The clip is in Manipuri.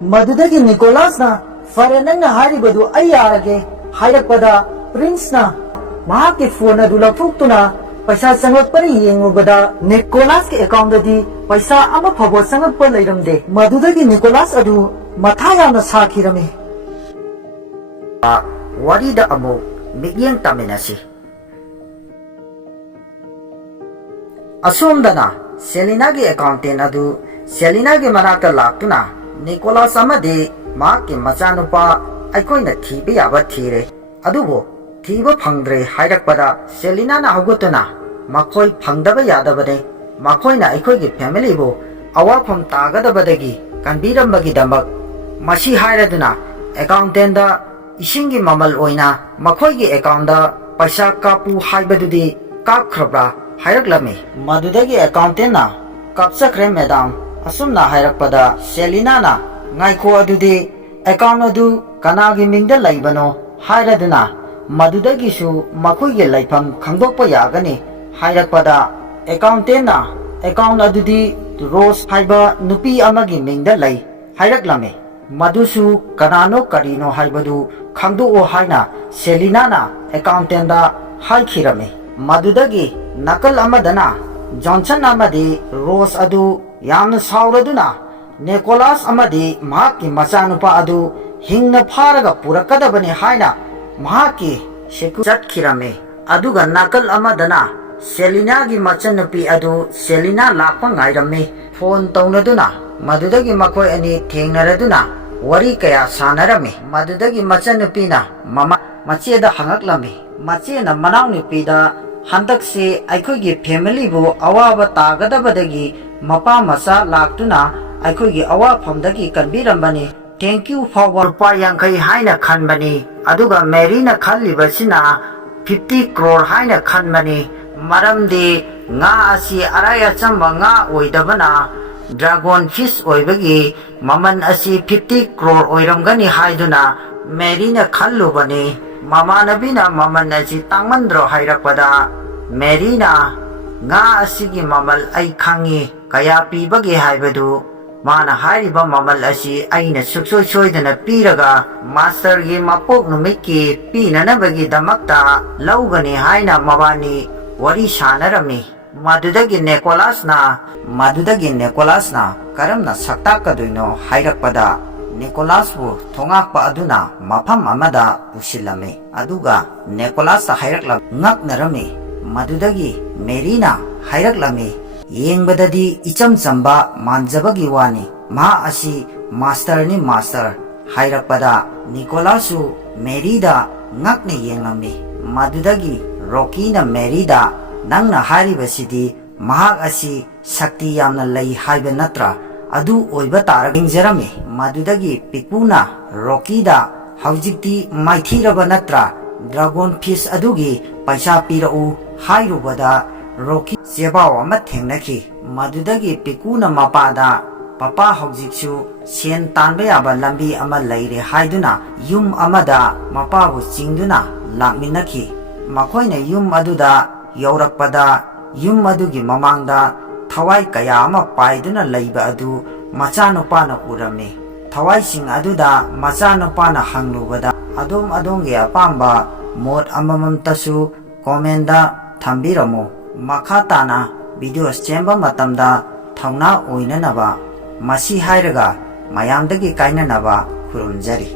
मधुदगी निकोलसना फरे नंगना हारिबदु अई यारगे हायरकपदा प्रिंसना महाके फोन अदु लथुक्तुना पैसा संगलपरि येंगुबदा निकोलस के अकाउंट दि पैसा अमा फबो संगलप लैरमदे मधुदगी निकोलस अदु मथा यामना साखिरमे वारीदा अमु मिगयंग तमिनसी असोमदना सेलिना के अकाउंटेंट अदु सेलिना के मनाक्ता लाक्तुना निकोलस अमदे मा के मचानुपा अखोइना थीबे याबा थीरे अदुबो थीबा फंगद्रे हायरकपदा सेलिना ना हगुतुना मखोय फंगदबा यादबने मखोइना अखोइगी फैमिली बो अवाफम तागदबदगी कनबीरमबगी दमक मसी हायरदुना अकाउंटेंट दा इसिंगी ममल ओइना मखोइगी अकाउंट दा पैसा कापू हायबदुदी कापख्रबा हायरकलमे मदुदगी अकाउंटेंट ना कापसख्रे मैडम असुमना हायरकपदा सेलिना ना ngaiko adudi account adu kanagi mingda laibano hairaduna madudagi su makoi ge laifam khangdokpa yagani hairakpada accountant na account adudi rose haiba nupi amagi mingda lai hairaklame madusu kanano karino haibadu khangdoko haina selina na accountant da haikhirame madudagi nakal amadana johnson amadi rose adu yamna sauraduna Nicholas अमदी महाकी मचानुपा अदु हिंगना फारगा पुरकदबने हायना महाकी शेकु चटखिरमे अदुगा नकल अमदना सेलिना गी मचनुपी अदु सेलिना लाक्पा गायरमे फोन तौनदुना मदुदगी मखोय अनि थेंगनरदुना वरी कया सानरमे मदुदगी मचनुपीना ममा मचेदा हंगकलमे मचेना मनाउनुपीदा हंदकसे अखोगी फैमिली बो अवाबा तागदबदगी मपा मसा लाक्तुना अखोगी अवाफमदगी कनबीरमबनी थैंक यू फॉर रुपा यांखै हाइना खनबनी अदुगा मेरीना खल्लिबसिना 50 करोड़ हाइना खनबनी मरमदि nga asi araya chamba nga oidabana dragon fish oibagi maman asi 50 crore oiramgani haiduna merina khallubani mamanabina maman asi tangmandro hairakpada merina nga asigi mamal ai khangi kaya pibagi haibadu माना हारिबा ममल असी आइना सुक्सोय सोयदना पीरगा मास्टर गी मपोक नुमिकी पीननबगी दमक्ता लौगनी हाइना मबानी वरी सानरमी मदुदगी निकोलसना करमना सक्ता कदुइनो हाइरकपदा निकोलसबु थोंगाकपा अदुना मफम अमदा पुसिलमे अदुगा निकोलस हाइरकला ngaknarami मदुदगी मेरीना हाइरकलमे येंबददी इचम चंबा मानजबगी वानी मा असी मास्टर नि मास्टर हाइरकपदा निकोलसु मेरीदा ngakne येंगलमे मदुदगी रॉकीना मेरीदा नंगना हारिबसिदी महाक असी शक्ति यामना लई हाइब नत्रा अदु ओइबा तारगिंजरमे मदुदगी पिकुना रॉकीदा हौजिक्ति माइथीरबा नत्रा ड्रैगन फिश अदुगी पैसा पिरउ हाइरुबदा रॉकी सेबाव अमा थेंगनखि मदुदगी पिकुना मपादा पपा हौजिकसु सेन तानबा याबा लंबी अमा लैरे हाइदुना युम अमदा मपाबु चिंगदुना लाकमिनखि मखोइना युम अदुदा यौरकपदा युम अदुगी ममांगदा थवाई कया अमा पाइदुना लैबा अदु मचानुपाना उरमे थवाईसिंग अदुदा मचानुपाना हंगलुबदा अदोंगे अपांबा मोट अमममतसु कमेंटदा थंबिरमु मखा ताना वीडियो चेंबा मतमदा थौना ओइननबा मसी हाइरगा मयामदगी काइननबा खुरुमजरी।